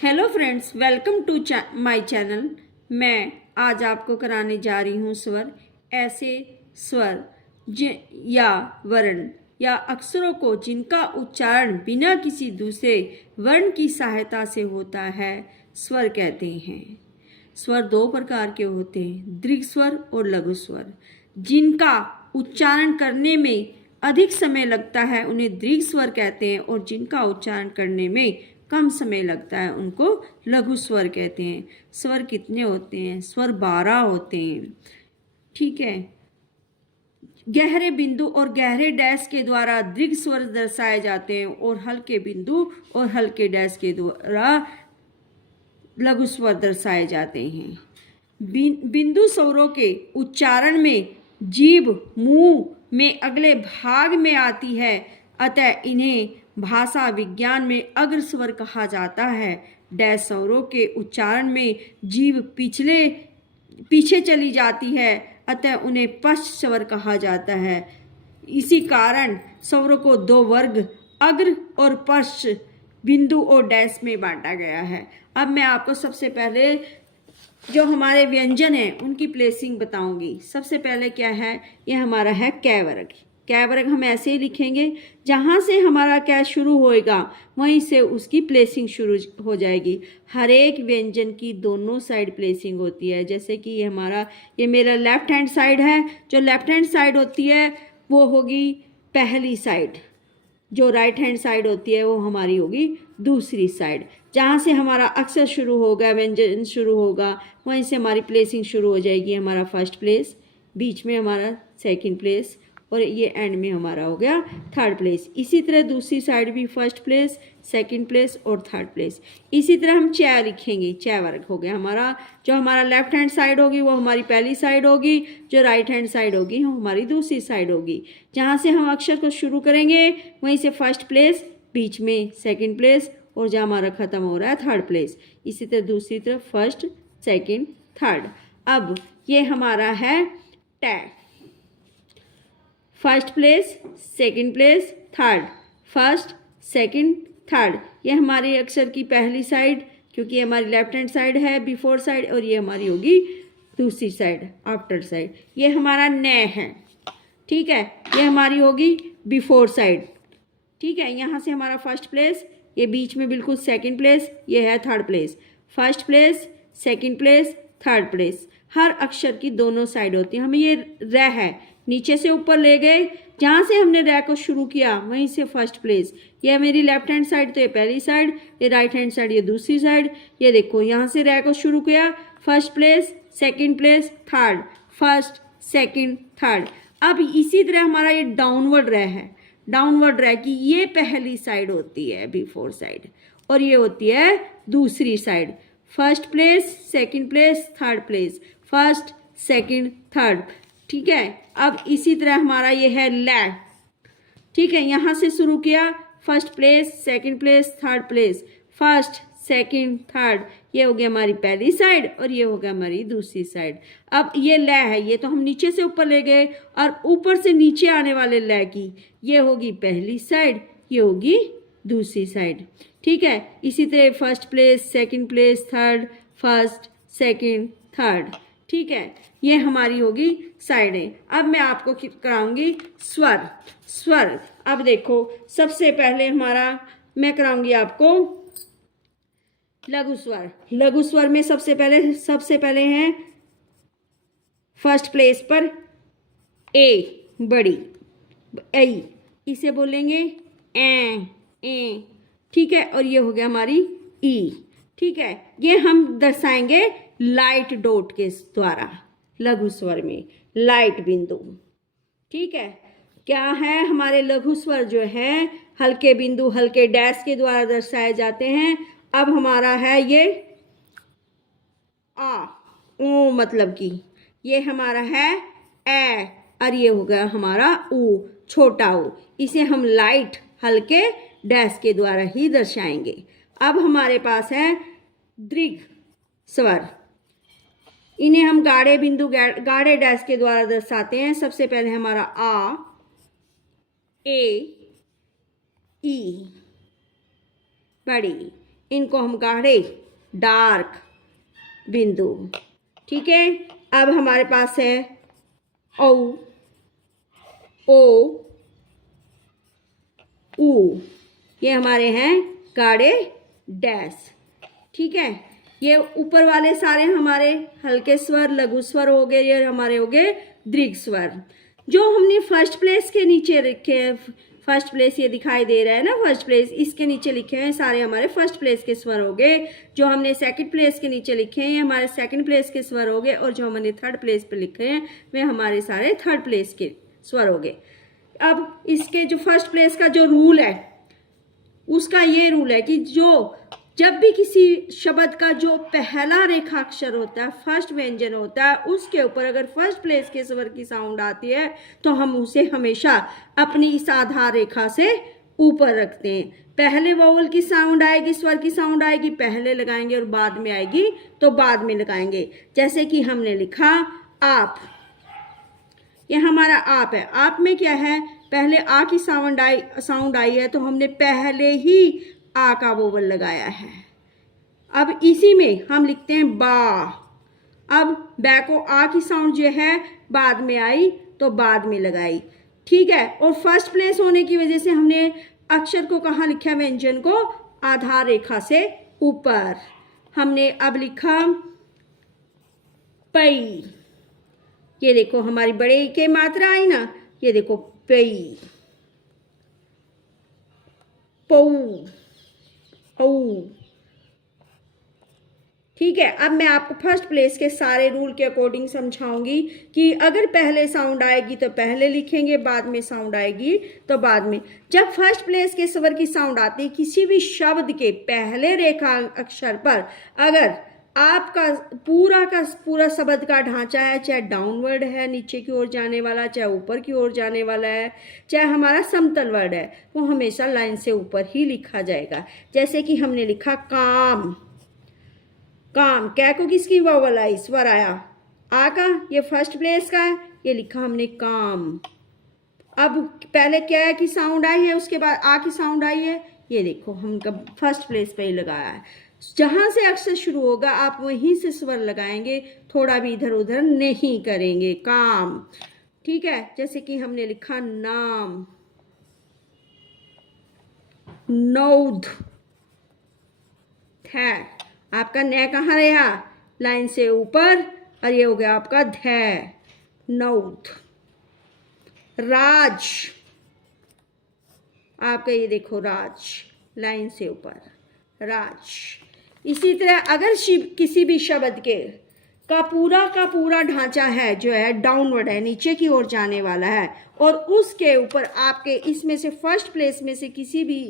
Hello friends, welcome to my channel. मैं आज आपको कराने जा रही हूँ स्वर। ऐसे स्वर या वर्ण या अक्षरों को जिनका उच्चारण बिना किसी दूसरे वर्ण की सहायता से होता है, स्वर कहते हैं। स्वर दो प्रकार के होते हैं, दीर्घ स्वर और लघु स्वर। जिनका उच्चारण करने में अधिक समय लगता है उन्हें दीर्घ स्वर कहते हैं, और जिनका उच्चारण करने में कम समय लगता है उनको लघु स्वर कहते हैं। स्वर कितने होते हैं? स्वर 12 होते हैं। ठीक है। गहरे बिंदु और गहरे डैश के द्वारा दीर्घ स्वर दर्शाए जाते हैं, और हल्के बिंदु और हल्के डैश के द्वारा लघु स्वर दर्शाए जाते हैं। बिंदु स्वरों के उच्चारण में जीभ मुंह में अगले भाग में आती है, अतः इन्हें भाषा विज्ञान में अग्र स्वर कहा जाता है। डैश स्वरों के उच्चारण में जीभ पीछे चली जाती है, अतः उन्हें पश्च स्वर कहा जाता है। इसी कारण स्वरों को दो वर्ग अग्र और पश्च बिंदु और डैश में बांटा गया है। अब मैं आपको सबसे पहले जो हमारे व्यंजन हैं उनकी प्लेसिंग बताऊंगी। सबसे पहले क्या है, ये हमारा है कै वर्ग। कै वर्ग हम ऐसे ही लिखेंगे, जहाँ से हमारा कै शुरू होएगा वहीं से उसकी प्लेसिंग शुरू हो जाएगी। हर एक व्यंजन की दोनों साइड प्लेसिंग होती है। जैसे कि ये मेरा लेफ्ट हैंड साइड है। जो लेफ्ट हैंड साइड होती है वो होगी पहली साइड, जो राइट हैंड साइड होती है वो हमारी होगी दूसरी साइड। जहाँ से हमारा अक्षर शुरू होगा, व्यंजन शुरू होगा, वहीं से हमारी प्लेसिंग शुरू हो जाएगी। हमारा फर्स्ट प्लेस, बीच में हमारा सेकंड प्लेस, और ये एंड में हमारा हो गया थर्ड प्लेस। इसी तरह दूसरी साइड भी फर्स्ट प्लेस, सेकंड प्लेस और थर्ड प्लेस। इसी तरह हम च लिखेंगे। च वर्ग हो गया हमारा। जो हमारा लेफ्ट हैंड साइड होगी वो हमारी पहली साइड होगी, जो राइट हैंड साइड होगी वो हमारी दूसरी साइड होगी। जहाँ से हम अक्षर को शुरू करेंगे वहीं से फर्स्ट प्लेस, बीच में सेकंड प्लेस, और जहाँ हमारा खत्म हो रहा है थर्ड प्लेस। इसी तरह दूसरी तरफ फर्स्ट, सेकंड, थर्ड। अब ये हमारा है ट। First place, second place, third, first, second, third. ये हमारे अक्षर की पहली साइड, क्योंकि ये हमारी लेफ्ट हैंड साइड है बिफोर साइड, और ये हमारी होगी दूसरी साइड आफ्टर साइड। ये हमारा न है। ठीक है, ये हमारी होगी बिफोर साइड। ठीक है, यहाँ से हमारा फर्स्ट प्लेस, ये बीच में बिल्कुल सेकंड प्लेस, ये है third place. First place, second place, third place. हर अक्षर की दोनों साइड होती है। हमें ये र है, नीचे से ऊपर ले गए, जहाँ से हमने र को शुरू किया वहीं से फर्स्ट प्लेस। ये मेरी लेफ्ट हैंड साइड, तो ये पहली साइड, ये राइट हैंड साइड, ये दूसरी साइड। ये देखो, यहाँ से र को शुरू किया, first place, second place, third, first, second, third. अब इसी तरह हमारा ये डाउनवर्ड र है। डाउनवर्ड र की ये पहली साइड होती है बिफोर साइड, और ये होती है दूसरी side. First place, second place, third place, first, second, third. ठीक है, अब इसी तरह हमारा ये है ल। ठीक है, यहाँ से शुरू किया, first place, second place, third place, first, second, third. ये हो गया हमारी पहली साइड, और ये हो गया हमारी दूसरी साइड। अब ये ल है, ये तो हम नीचे से ऊपर ले गए, और ऊपर से नीचे आने वाले ल की ये होगी पहली साइड, ये होगी दूसरी साइड। ठीक है, इसी तरह first place, second place, third, first, second, third. ठीक है, ये हमारी होगी साइडें। अब मैं आपको कराऊंगी स्वर। स्वर, अब देखो, सबसे पहले हमारा मैं कराऊंगी आपको लघु स्वर। लघु स्वर में सबसे पहले हैं फर्स्ट प्लेस पर ए, बड़ी ऐ, इसे बोलेंगे ए। ठीक है, और ये हो गया हमारी ई। ठीक है, ये हम दर्शाएंगे लाइट डॉट के द्वारा। लघु स्वर में लाइट बिंदु। ठीक है, क्या है हमारे लघु स्वर जो है हल्के बिंदु, हल्के डैश के द्वारा दर्शाए जाते हैं। अब हमारा है ये आ, ओ मतलब की, ये हमारा है ए, और ये हो गया हमारा ऊ, छोटा ऊ। इसे हम लाइट हल्के डैश के द्वारा ही दर्शाएंगे। अब हमारे पास है दीर्घ स्वर। इन्हें हम गाढ़े बिंदु, गाढ़े डैश के द्वारा दर्शाते हैं। सबसे पहले हमारा आ, ए, ई, बड़ी। इनको हम गाढ़े डार्क बिंदु। ठीक है, अब हमारे पास है औ, ओ, ऊ, ये हमारे हैं गाढ़े डैश। ठीक है, ये ऊपर वाले सारे हमारे हल्के स्वर लघु स्वर हो गए, ये हमारे हो गए दीर्घ स्वर। जो हमने फर्स्ट प्लेस के नीचे रखे हैं, फर्स्ट प्लेस ये दिखाई दे रहा है ना, फर्स्ट प्लेस, इसके नीचे लिखे हैं सारे हमारे फर्स्ट प्लेस के स्वर हो गए। जो हमने सेकंड प्लेस के नीचे लिखे हैं ये हमारे सेकंड प्लेस के स्वर हो गए, और जो हमने थर्ड प्लेस पे लिखे हैं वे हमारे सारे थर्ड प्लेस के स्वर हो गए। अब इसके जो फर्स्ट प्लेस का जो रूल है, उसका ये रूल है कि जब भी किसी शब्द का जो पहला रेखाक्षर होता है, फर्स्ट व्यंजन होता है, उसके ऊपर अगर फर्स्ट प्लेस के स्वर की साउंड आती है तो हम उसे हमेशा अपनी इस आधार रेखा से ऊपर रखते हैं। पहले वोवल की साउंड आएगी, स्वर की साउंड आएगी, पहले लगाएंगे, और बाद में आएगी तो बाद में लगाएंगे। जैसे कि हमने लिखा आप, ये हमारा आप है। आप में क्या है, पहले आ की साउंड आई है तो हमने पहले ही आ का वोवल लगाया है। अब इसी में हम लिखते हैं बा। अब बै को आ की साउंड जो है बाद में आई तो बाद में लगाई। ठीक है, और फर्स्ट प्लेस होने की वजह से हमने अक्षर को कहाँ लिखा, व्यंजन को आधार रेखा से ऊपर। हमने अब लिखा पई, ये देखो हमारी बड़े के मात्रा आई ना, ये देखो पई, पऊ, औ। ठीक है, अब मैं आपको फर्स्ट प्लेस के सारे रूल के अकॉर्डिंग समझाऊंगी कि अगर पहले साउंड आएगी तो पहले लिखेंगे, बाद में साउंड आएगी तो बाद में। जब फर्स्ट प्लेस के स्वर की साउंड आती है किसी भी शब्द के पहले रेखा अक्षर पर, अगर आपका पूरा का पूरा शब्द का ढांचा है, चाहे डाउनवर्ड है नीचे की ओर जाने वाला, चाहे ऊपर की ओर जाने वाला है, चाहे हमारा समतल वर्ड है, वो हमेशा लाइन से ऊपर ही लिखा जाएगा। जैसे कि हमने लिखा काम, काम, कै को किसकी वोवल आई, स्वर आया, आ का, ये फर्स्ट प्लेस का है, ये लिखा हमने काम। अब पहले क्या की साउंड आई है, उसके बाद आ की साउंड आई है, ये देखो हम फर्स्ट प्लेस पे ही लगाया है। जहां से अक्षर शुरू होगा आप वहीं से स्वर लगाएंगे, थोड़ा भी इधर उधर नहीं करेंगे। काम, ठीक है, जैसे कि हमने लिखा नाम, नौध, थे, आपका न कहाँ रहा, लाइन से ऊपर, और ये हो गया आपका ध, नौध। राज, आपका ये देखो राज, लाइन से ऊपर, राज। इसी तरह अगर किसी भी शब्द के का पूरा ढांचा है जो है डाउनवर्ड है, नीचे की ओर जाने वाला है, और उसके ऊपर आपके इसमें से फर्स्ट प्लेस में से किसी भी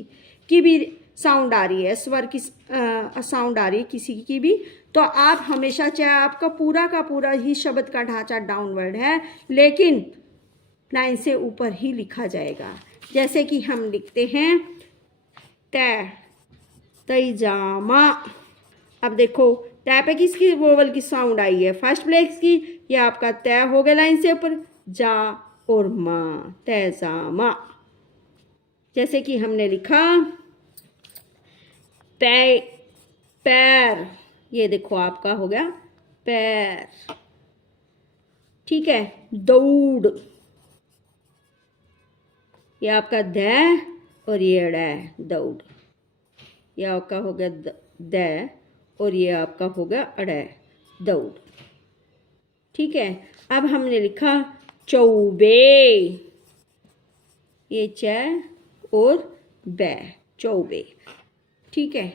की भी साउंड आ रही है, स्वर की साउंड आ रही है किसी की भी, तो आप हमेशा, चाहे आपका पूरा का पूरा ही शब्द का ढांचा डाउनवर्ड है, लेकिन लाइन से ऊपर ही लिखा जाएगा। जैसे कि हम लिखते हैं तै, तैजामा। अब देखो तै पे किसकी वोवल की साउंड आई है, फर्स्ट प्लेस की, ये आपका तै हो गया लाइन से ऊपर, जा और माँ, तैजामा। जैसे कि हमने लिखा पै, पैर, ये देखो आपका हो गया पैर। ठीक है, दौड़, ये आपका द और ये अड़, दौड़, ये आपका हो गया द और ये आपका हो गया अड़, दौड़। ठीक है, अब हमने लिखा चौबे, ये च और बै, चौबे। ठीक है,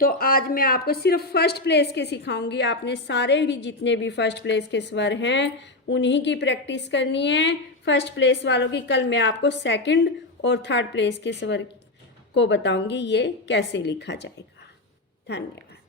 तो आज मैं आपको सिर्फ फर्स्ट प्लेस के सिखाऊंगी। आपने सारे भी जितने भी फर्स्ट प्लेस के स्वर हैं उन्हीं की प्रैक्टिस करनी है। फर्स्ट प्लेस वालों की कल मैं आपको सेकंड और थर्ड प्लेस के स्वर को बताऊंगी ये कैसे लिखा जाएगा। धन्यवाद।